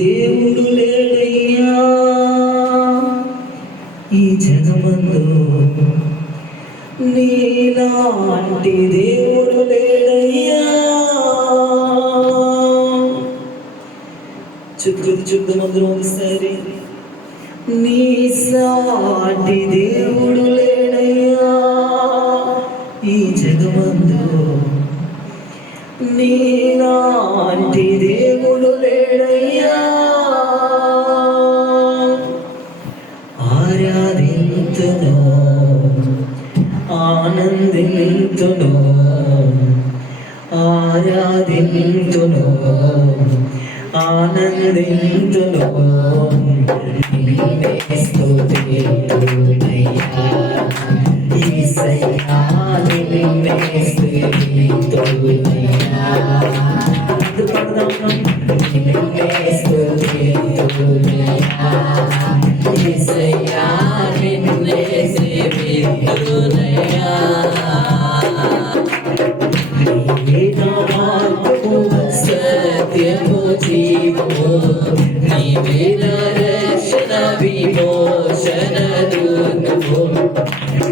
దేవుడు లేడయ్యా. ఈ జగమందు నీలాంటి దేవుడు లేడయ్యా. చుట్టూ చుట్టూ మందులు ఒకసారి నీ సాటి దేవుడు ആരാധിന്തുനോ ആനന്ദിന്തുനോ നിന്നെ സ്തുതിക്കുന്നു ഈസയാ നിന്നെ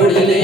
ஒளிலே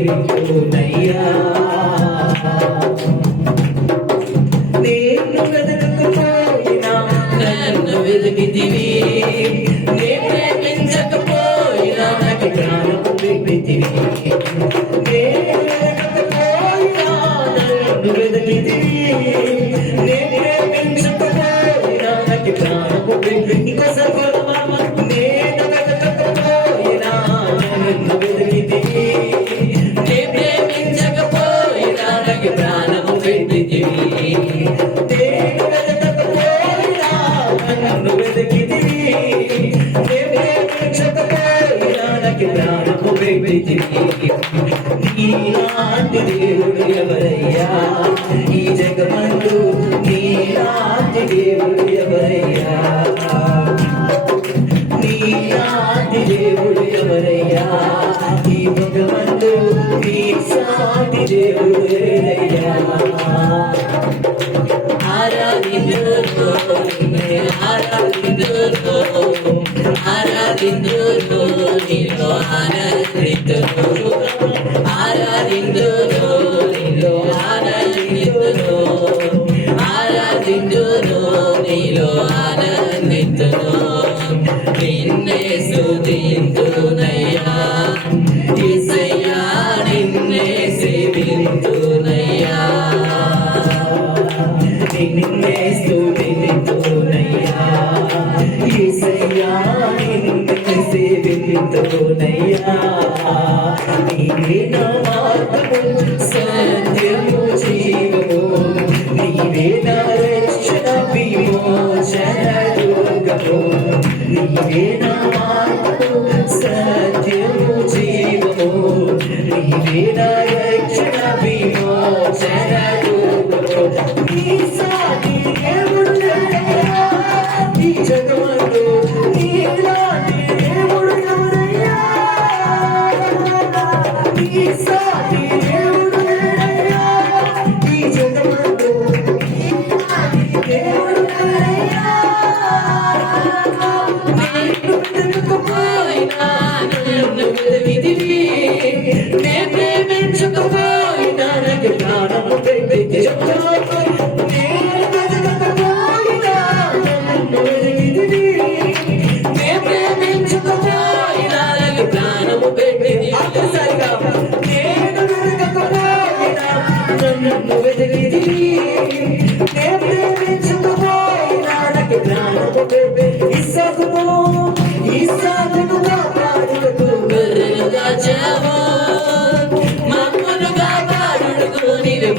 నేర్చుకునయ్యా నేను వెతకపోయినా నన్ను వెతికితివి నేను ప్రేమించకపోయినా నాకు ప్రాణం పెట్టితివి దేవుడు ఎవరయ్యా ఈ జగమందు నీ నాటి దేవుడు ఎవరయ్యా నీ నాటి దేవుడు ఎవరయ్యా ఈ భగవంతు నీ సాటి దేవుడు ఎవరయ్యా ఆరాధించు ఆరాధించు ఆరాధిందు నిన్ను ఆనందిందు ఆరాధిందు నిన్ను ఆనందిందు ఆరాధిందు నీలో జీవితమునయ్యా నీవే నా మార్గము సత్యము జీవము. నీవే నా రక్షణ విమోచన దుర్గము నీవే నా మార్గము సత్యము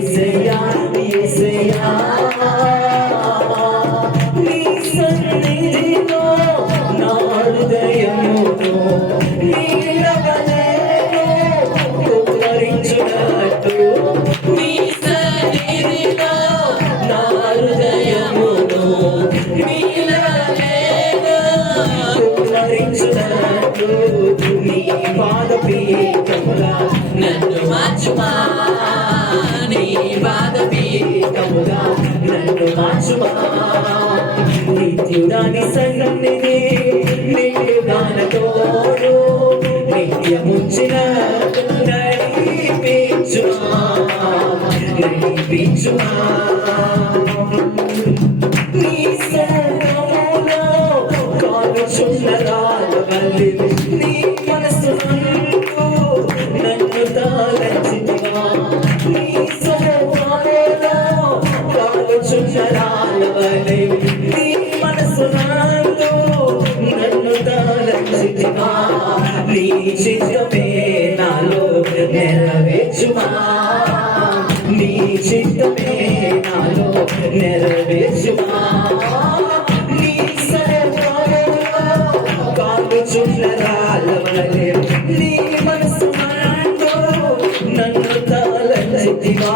say నిత్యుడాని సంగతినే నిత్యుడాన తోడు నిత్యముంచిన నడిపించుమా నడిపించుమా. నెరవేర్చుమా నీ సరళ కాలు చుట్ల రాలవలే నీ మనసు నన్ను తాళలైతివా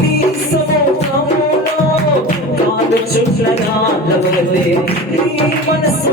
నీ సోమములో కాలు చుట్ల రాలవలే నీ మనసు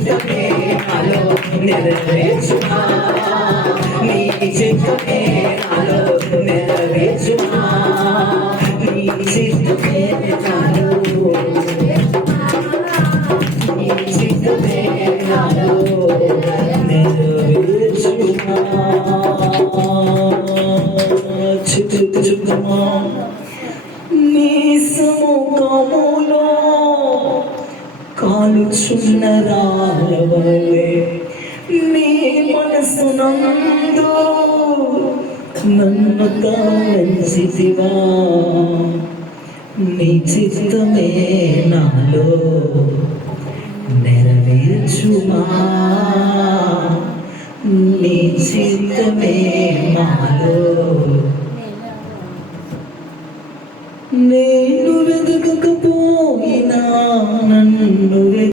তোকে ভালো নির্দেশনা కాలుచున్న రాహవలే నీ మనసునందు నన్ను తాళివా నీ చిత్తమే నాలో నెరవేర్చుమా. నీ చిత్తమే నాలో నేను వెతకపోయినా నన్ను